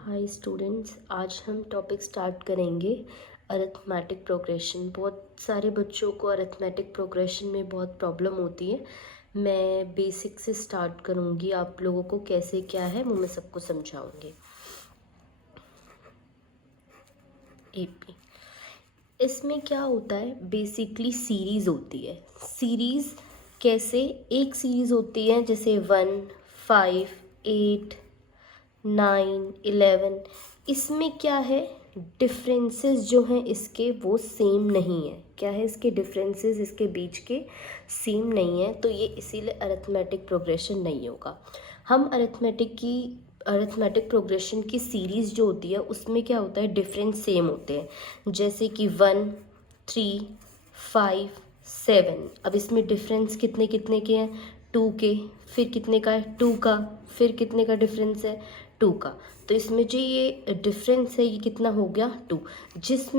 Hi students, आज हम topic start करेंगे अरिथमेटिक प्रोग्रेशन। बहुत सारे बच्चों को अरिथमेटिक प्रोग्रेशन में बहुत प्रॉब्लम होती है। मैं बेसिक से स्टार्ट करूँगी, आप लोगों को कैसे क्या है वो मैं सबको समझाऊँगी। एपी इसमें क्या होता है, बेसिकली सीरीज़ होती है। सीरीज़ कैसे, एक सीरीज़ होती है जैसे 1, 5, 8, 9, 11। इसमें क्या है, डिफरेंसेस जो हैं इसके वो सेम नहीं है। क्या है, इसके डिफरेंसेस इसके बीच के सेम नहीं है, तो ये इसीलिए अरिथमेटिक प्रोग्रेशन नहीं होगा। हम अरिथमेटिक प्रोग्रेशन की सीरीज़ जो होती है उसमें क्या होता है, डिफरेंस सेम होते हैं। जैसे कि 1, 3, 5, 7। अब इसमें डिफरेंस कितने कितने के हैं, 2 के। फिर कितने का है, 2 का। फिर कितने का डिफरेंस है, 2 का। तो इसमें जो ये डिफरेंस है ये कितना हो गया, 2। जिस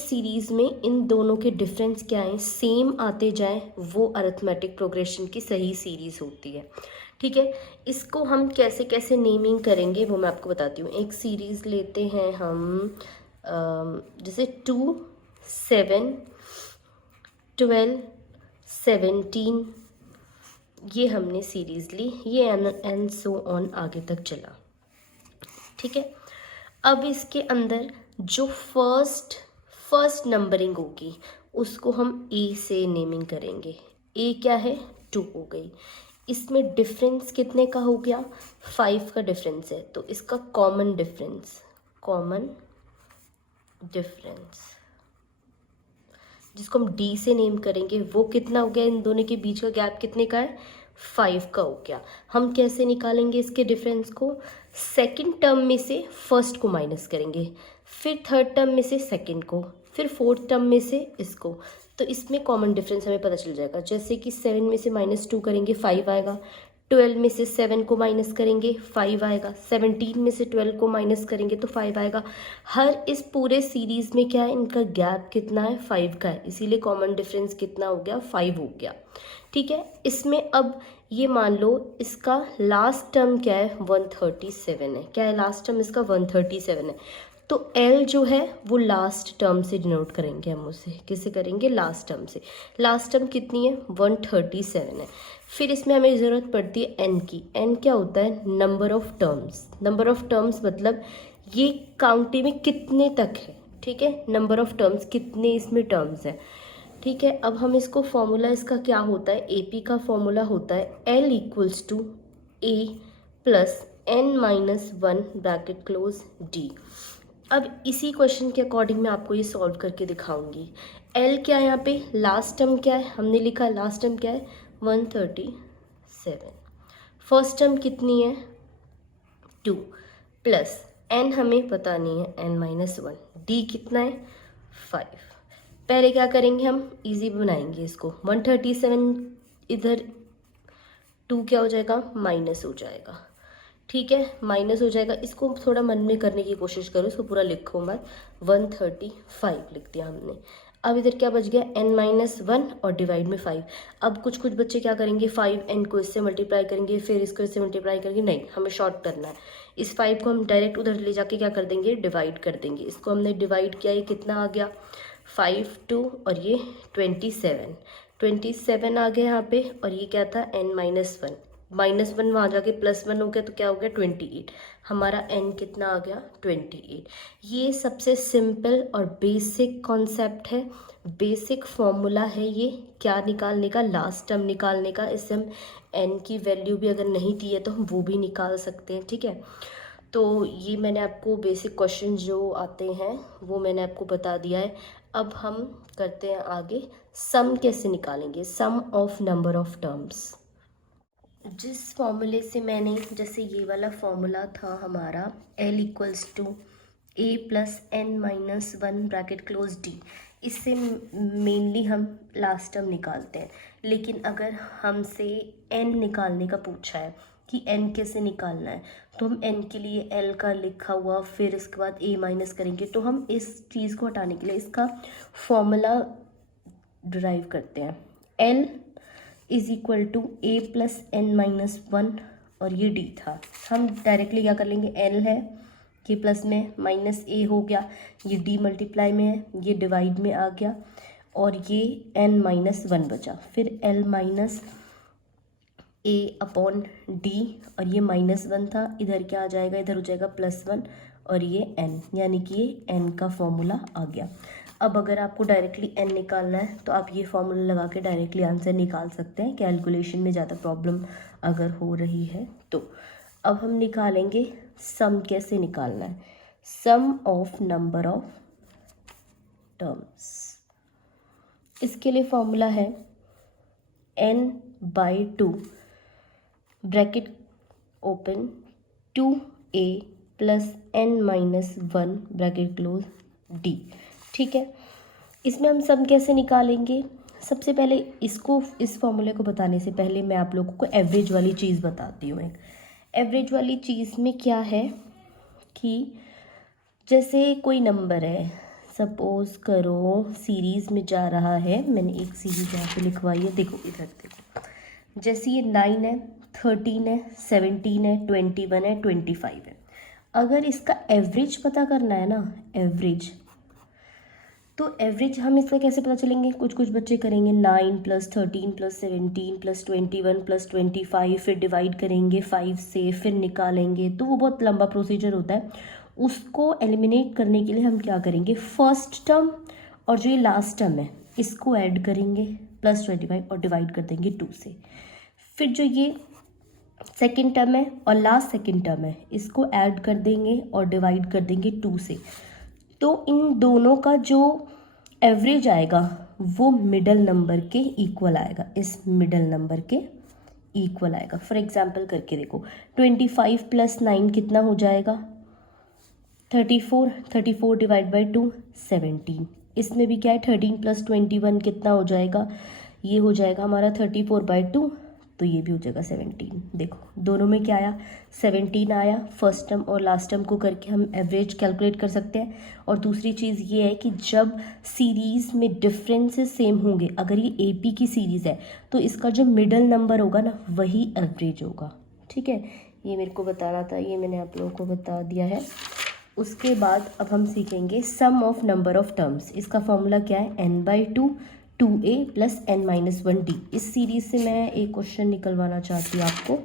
सीरीज़ में इन दोनों के डिफरेंस क्या है, सेम आते जाएं, वो अरिथमेटिक प्रोग्रेशन की सही सीरीज़ होती है। ठीक है, इसको हम कैसे कैसे नेमिंग करेंगे वो मैं आपको बताती हूँ। एक सीरीज़ लेते हैं हम, जैसे 2, 7, 12, 17। ये हमने सीरीज़ ली, ये एंड सो ऑन आगे तक चला। ठीक है, अब इसके अंदर जो फर्स्ट नंबरिंग होगी उसको हम ए से नेमिंग करेंगे। ए क्या है, 2 हो गई। इसमें डिफरेंस कितने का हो गया, 5 का डिफरेंस है, तो इसका कॉमन डिफरेंस जिसको हम डी से नेम करेंगे वो कितना हो गया, इन दोनों के बीच का गैप कितने का है, 5 का हो गया। हम कैसे निकालेंगे इसके डिफरेंस को, सेकंड टर्म में से फर्स्ट को माइनस करेंगे, फिर थर्ड टर्म में से सेकंड को, फिर फोर्थ टर्म में से इसको। तो इसमें कॉमन डिफरेंस हमें पता चल जाएगा। जैसे कि 7 में से -2 करेंगे 5 आएगा, 12 में से 7 को माइनस करेंगे 5 आएगा, 17 में से 12 को माइनस करेंगे तो 5 आएगा। हर इस पूरे सीरीज़ में क्या है, इनका गैप कितना है, 5 का है, इसीलिए कॉमन डिफरेंस कितना हो गया, 5 हो गया। ठीक है, इसमें अब ये मान लो इसका लास्ट टर्म क्या है, 137 है। क्या है लास्ट टर्म इसका, 137 है। तो L जो है वो लास्ट टर्म से डिनोट करेंगे हम उसे, किसे करेंगे, लास्ट टर्म से। लास्ट टर्म कितनी है, 137 है। फिर इसमें हमें ज़रूरत पड़ती है N की। N क्या होता है, नंबर ऑफ टर्म्स मतलब ये काउंटिंग में कितने तक है। ठीक है, नंबर ऑफ टर्म्स, कितने इसमें टर्म्स है। ठीक है, अब हम इसको फॉर्मूला, इसका क्या होता है, AP का फॉर्मूला होता है L = A + N-1 bracket close D। अब इसी क्वेश्चन के अकॉर्डिंग मैं आपको ये सॉल्व करके दिखाऊंगी। L क्या है, यहाँ पे लास्ट टर्म क्या है, हमने लिखा लास्ट टर्म क्या है, 137। फर्स्ट टर्म कितनी है, 2 प्लस N हमें पता नहीं है, N-1। D कितना है, 5। पहले क्या करेंगे, हम इजी बनाएंगे इसको। 137 इधर 2 क्या हो जाएगा, माइनस हो जाएगा। ठीक है, माइनस हो जाएगा। इसको थोड़ा मन में करने की कोशिश करो, इसको पूरा लिखो मत। 135 लिख दिया हमने। अब इधर क्या बच गया, N-1 और डिवाइड में 5। अब कुछ बच्चे क्या करेंगे, 5N को इससे मल्टीप्लाई करेंगे, फिर इसको इससे मल्टीप्लाई करेंगे। नहीं, हमें शॉर्ट करना है। इस 5 को हम डायरेक्ट उधर ले जाके क्या कर देंगे, डिवाइड कर देंगे। इसको हमने डिवाइड किया, ये कितना आ गया, 5, 2 और ये 27 आ गया यहाँ पे। और ये क्या था, N-1, -1 वहाँ जाके +1 हो गया, तो क्या हो गया, 28। हमारा N कितना आ गया, 28। ये सबसे सिंपल और बेसिक कॉन्सेप्ट है, बेसिक फॉर्मूला है ये, क्या निकालने का, लास्ट टर्म निकालने का। इससे हम N की वैल्यू भी अगर नहीं दी है तो हम वो भी निकाल सकते हैं। ठीक है, तो ये मैंने आपको बेसिक क्वेश्चन जो आते हैं वो मैंने आपको बता दिया है। अब हम करते हैं आगे, सम कैसे निकालेंगे, सम ऑफ नंबर ऑफ टर्म्स। जिस फॉर्मूले से मैंने, जैसे ये वाला फॉर्मूला था हमारा, L = A + N-1 bracket close D। इससे मेनली हम लास्ट टर्म निकालते हैं। लेकिन अगर हमसे N निकालने का पूछा है कि N कैसे निकालना है, तो हम N के लिए L का लिखा हुआ, फिर इसके बाद A माइनस करेंगे। तो हम इस चीज़ को हटाने के लिए इसका फॉर्मूला डिराइव करते हैं। L = A + N-1 और ये D था। हम डायरेक्टली क्या कर लेंगे, L है ये प्लस में माइनस ए हो गया, ये डी मल्टीप्लाई में है, ये डिवाइड में आ गया और ये एन माइनस वन बचा, फिर एल माइनस ए अपॉन डी और ये माइनस वन था, इधर क्या आ जाएगा, इधर हो जाएगा प्लस वन और ये एन, यानी कि ये एन का फॉर्मूला आ गया। अब अगर आपको डायरेक्टली एन निकालना है तो आप ये फॉर्मूला लगा के डायरेक्टली आंसर निकाल सकते हैं, कैलकुलेशन में ज़्यादा प्रॉब्लम अगर हो रही है तो। अब हम निकालेंगे सम, कैसे निकालना है, सम ऑफ नंबर ऑफ टर्म्स। इसके लिए फॉर्मूला है n/2 bracket open 2a plus n-1 bracket close d। ठीक है, इसमें हम सम कैसे निकालेंगे, सबसे पहले इसको, इस फॉर्मूले को बताने से पहले मैं आप लोगों को एवरेज वाली चीज़ बताती हूँ। एक एवरेज वाली चीज़ में क्या है कि जैसे कोई नंबर है, सपोज करो सीरीज़ में जा रहा है, मैंने एक सीरीज़ यहाँ पे लिखवाई है, देखो इधर देखो, जैसे ये 9 है, 13 है, 17 है, 21 है, 25 है। अगर इसका एवरेज पता करना है ना, एवरेज, तो एवरेज हम इसका कैसे पता चलेंगे, कुछ कुछ बच्चे करेंगे 9 + 13 + 17 + 21 + 25, फिर डिवाइड करेंगे 5 से, फिर निकालेंगे, तो वो बहुत लंबा प्रोसीजर होता है। उसको एलिमिनेट करने के लिए हम क्या करेंगे, फर्स्ट टर्म और जो ये लास्ट टर्म है इसको ऐड करेंगे +25 और डिवाइड कर देंगे 2 से। फिर जो ये सेकेंड टर्म है और लास्ट सेकेंड टर्म है इसको ऐड कर देंगे और डिवाइड कर देंगे 2 से। तो इन दोनों का जो एवरेज आएगा वो मिडल नंबर के इक्वल आएगा, इस मिडल नंबर के इक्वल आएगा। फॉर एग्जांपल करके देखो, 25 + 9 कितना हो जाएगा, 34, 34 डिवाइड बाई 2 17। इसमें भी क्या है, 13 + 21 कितना हो जाएगा, ये हो जाएगा हमारा 34/2, तो ये भी हो जाएगा 17। देखो दोनों में क्या आया, 17 आया। फर्स्ट टर्म और लास्ट टर्म को करके हम एवरेज कैलकुलेट कर सकते हैं। और दूसरी चीज़ ये है कि जब सीरीज़ में डिफरेंसेस सेम होंगे, अगर ये AP की सीरीज़ है तो इसका जो मिडल नंबर होगा ना वही एवरेज होगा। ठीक है, ये मेरे को बताना था, ये मैंने आप लोगों को बता दिया है। उसके बाद अब हम सीखेंगे सम ऑफ नंबर ऑफ टर्म्स। इसका फॉर्मूला क्या है, n/2 2a + n-1 d। इस सीरीज से मैं एक क्वेश्चन निकलवाना चाहती हूँ आपको।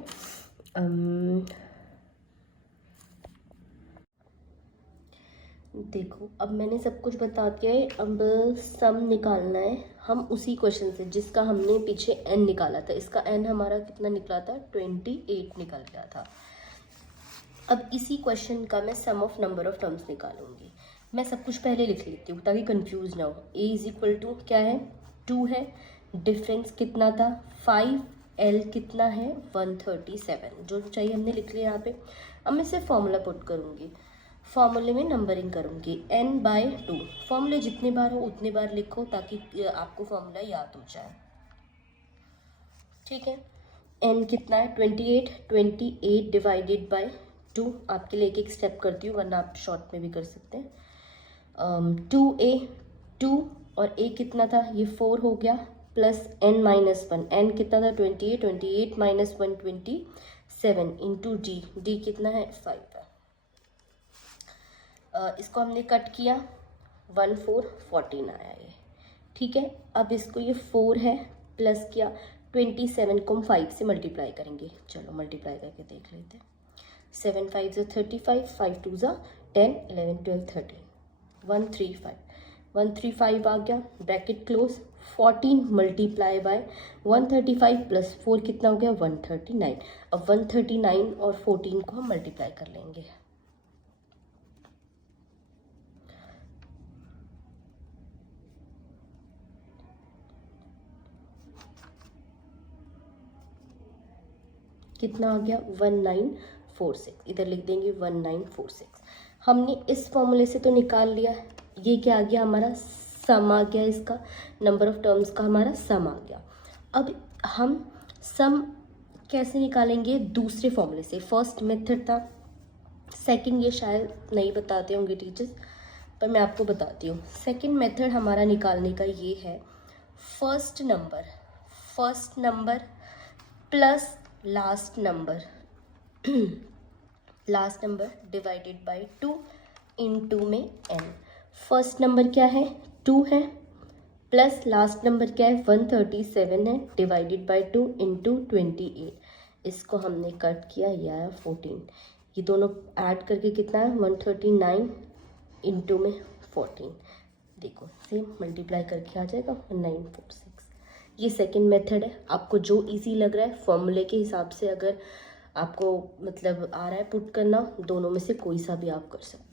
देखो अब मैंने सब कुछ बता दिया है, अब सम निकालना है हम उसी क्वेश्चन से जिसका हमने पीछे n निकाला था। इसका n हमारा कितना निकला था, 28 निकल गया था। अब इसी क्वेश्चन का मैं सम ऑफ नंबर ऑफ टर्म्स निकालूंगी। मैं सब कुछ पहले लिख लेती हूँ ताकि कंफ्यूज ना हो। a = क्या है, 2 है, डिफरेंस कितना था 5, l कितना है 137, जो चाहिए हमने लिख लिया यहाँ पे। अब मैं सिर्फ फॉर्मूला पुट करूँगी, फॉर्मूले में नंबरिंग करूँगी n/2। फॉर्मूले जितने बार हो उतने बार लिखो ताकि आपको फॉर्मूला याद हो जाए। ठीक है, n कितना है 28, 28 डिवाइडेड बाय 2। आपके लिए एक एक स्टेप करती हूँ वरना आप शॉर्ट में भी कर सकते हैं। 2a 2 और a कितना था, ये 4 हो गया, प्लस n-1, n कितना था 28, 28 - 1 27 इंटू d कितना है 5 है। इसको हमने कट किया 1 4 14 आया ये। ठीक है, अब इसको ये 4 है प्लस किया 27 को हम 5 से मल्टीप्लाई करेंगे। चलो मल्टीप्लाई करके देख लेते हैं। 7 5 = 35, 5 2 = 10 11 12 13 135 आ गया, ब्रैकेट क्लोज। 14 मल्टीप्लाई बाय 135 + 4 कितना हो गया 139। अब 139 और 14 को हम मल्टीप्लाई कर लेंगे। कितना आ गया 1946, इधर लिख देंगे 1946। हमने इस फॉर्मूले से तो निकाल लिया, ये क्या आ गया हमारा सम आ गया, इसका नंबर ऑफ टर्म्स का हमारा सम आ गया। अब हम सम कैसे निकालेंगे, दूसरे फॉर्मूले से। फर्स्ट मेथड था, सेकंड ये शायद नहीं बताते होंगे टीचर्स, पर मैं आपको बताती हूँ। सेकंड मेथड हमारा निकालने का ये है, first number plus last number last number divided by 2 इन 2 में n। फर्स्ट नंबर क्या है 2 है, प्लस लास्ट नंबर क्या है 137 है, डिवाइडेड बाय 2 इंटू 28। इसको हमने कट किया, यह आया 14। ये दोनों ऐड करके कितना है 139 इंटू में 14। देखो सेम मल्टीप्लाई करके आ जाएगा 1946। ये सेकंड मेथड है। आपको जो इजी लग रहा है फॉर्मूले के हिसाब से, अगर आपको मतलब आ रहा है पुट करना, दोनों में से कोई सा भी आप कर सकते हो।